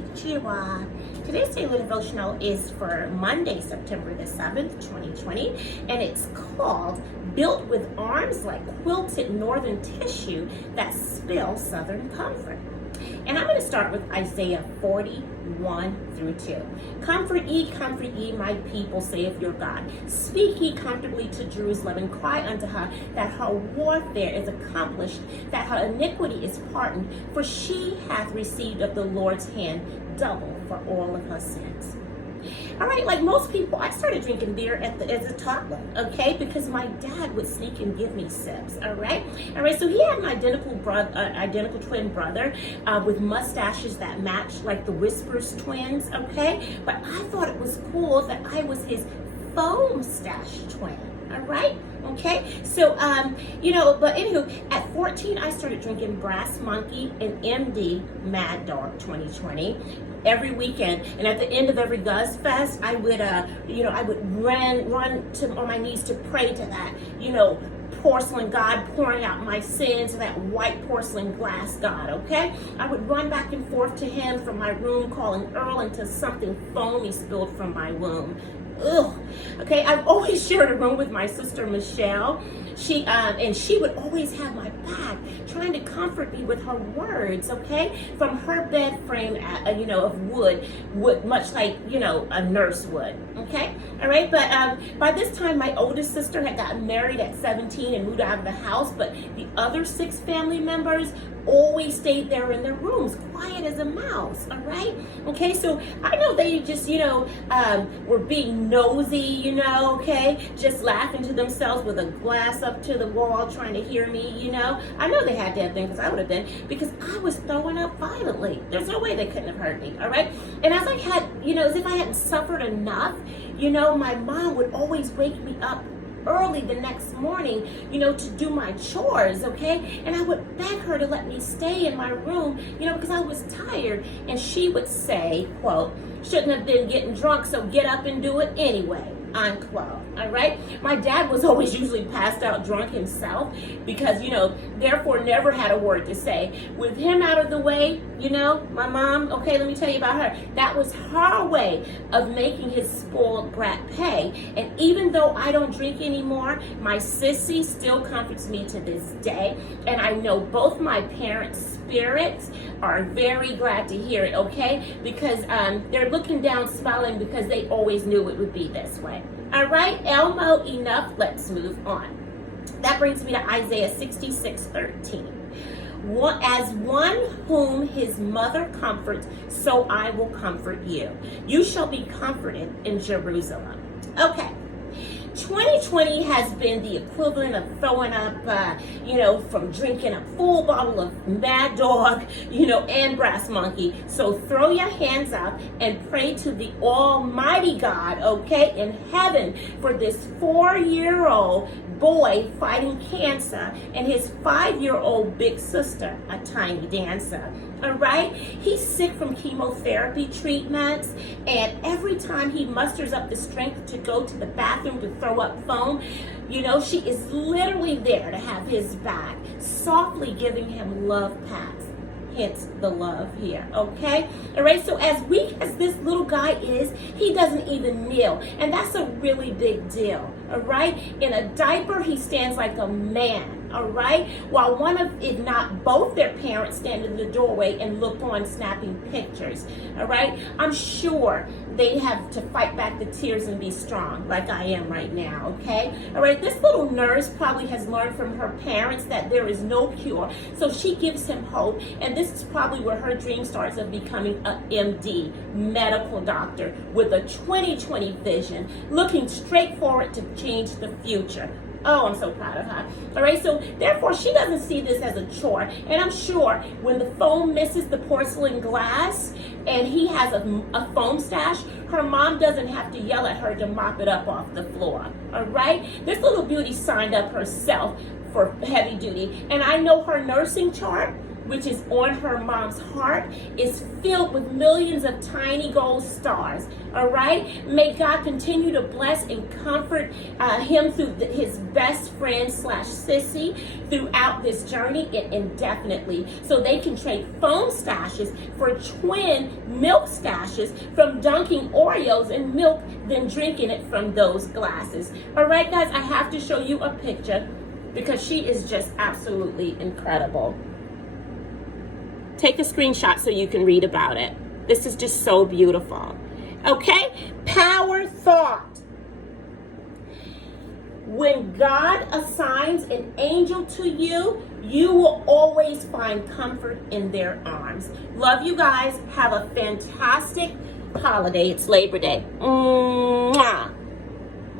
Konnichiwa. Today's daily devotional is for Monday, September the 7th, 2020, and it's called Built with Arms Like Quilted Northern Tissue That Spill Southern Comfort. And I'm going to start with Isaiah 41 through 2. Comfort ye, my people, saith your God. Speak ye comfortably to Jerusalem, and cry unto her that her warfare is accomplished, that her iniquity is pardoned, for she hath received of the Lord's hand double for all of her sins. All right, like most people, I started drinking beer as a toddler, okay, because my dad would sneak and give me sips, all right? So he had an identical twin brother with mustaches that matched like the Whispers twins, okay? But I thought it was cool that I was his foam stash twin. All right, okay, so but anywho, at 14 I started drinking Brass Monkey and MD Mad Dog 2020 every weekend, and at the end of every Guz Fest I would I would run to on my knees to pray to that porcelain God, pouring out my sins, that white porcelain glass God, okay? I would run back and forth to him from my room, calling Earl, until something foamy spilled from my womb. Ugh. Okay, I've always shared a room with my sister Michelle. She would always have my back, trying to comfort me with her words, okay, from her bed frame, of wood, much like a nurse would, okay, all right. But by this time, my oldest sister had gotten married at 17 and moved out of the house, but the other 6 family members always stayed there in their rooms, quiet as a mouse, all right? Okay, so I know they just, were being nosy, okay, just laughing to themselves with a glass up to the wall trying to hear me, I know they had to have been, because I would have been, because I was throwing up violently. There's no way they couldn't have heard me, all right? And as I had, as if I hadn't suffered enough, my mom would always wake me up early the next morning, to do my chores, okay? And I would beg her to let me stay in my room, because I was tired. And she would say, quote, "Shouldn't have been getting drunk, so get up and do it anyway," unquote. All right. My dad was always usually passed out drunk himself, because therefore never had a word to say. With him out of the way, my mom, okay, let me tell you about her. That was her way of making his spoiled brat pay. And even though I don't drink anymore, my sissy still comforts me to this day. And I know both my parents' spirits are very glad to hear it, okay? Because they're looking down smiling, because they always knew it would be this way. All right, Elmo, enough. Let's move on. That brings me to Isaiah 66:13. As one whom his mother comforts, so I will comfort you. You shall be comforted in Jerusalem. Okay. 2020 has been the equivalent of throwing up, from drinking a full bottle of Mad Dog, and Brass Monkey. So throw your hands up and pray to the Almighty God, okay, in heaven, for this 4-year-old boy fighting cancer and his 5-year-old big sister, a tiny dancer. All right, he's sick from chemotherapy treatments, and every time he musters up the strength to go to the bathroom to throw up foam, she is literally there to have his back, softly giving him love pats. Hence the love here, okay? All right, so as weak as this little guy is, he doesn't even kneel, and that's a really big deal, all right? In a diaper, he stands like a man. All right, while one of, if not both, their parents stand in the doorway and look on, snapping pictures. All right, I'm sure they have to fight back the tears and be strong, like I am right now. Okay, all right, this little nurse probably has learned from her parents that there is no cure, so she gives him hope, and this is probably where her dream starts of becoming a MD, medical doctor, with a 2020 vision, looking straight forward to change the future. Oh, I'm so proud of her. All right, so therefore she doesn't see this as a chore. And I'm sure when the foam misses the porcelain glass and he has a foam stash, her mom doesn't have to yell at her to mop it up off the floor. All right, this little beauty signed up herself for heavy duty. And I know her nursing chart which is on her mom's heart, is filled with millions of tiny gold stars. All right? May God continue to bless and comfort him through his best friend / sissy throughout this journey and indefinitely. So they can trade phone stashes for twin milk stashes from dunking Oreos in milk, then drinking it from those glasses. All right, guys, I have to show you a picture because she is just absolutely incredible. Take a screenshot so you can read about it. This is just so beautiful. Okay? Power thought. When God assigns an angel to you, you will always find comfort in their arms. Love you guys. Have a fantastic holiday. It's Labor Day. Mwah.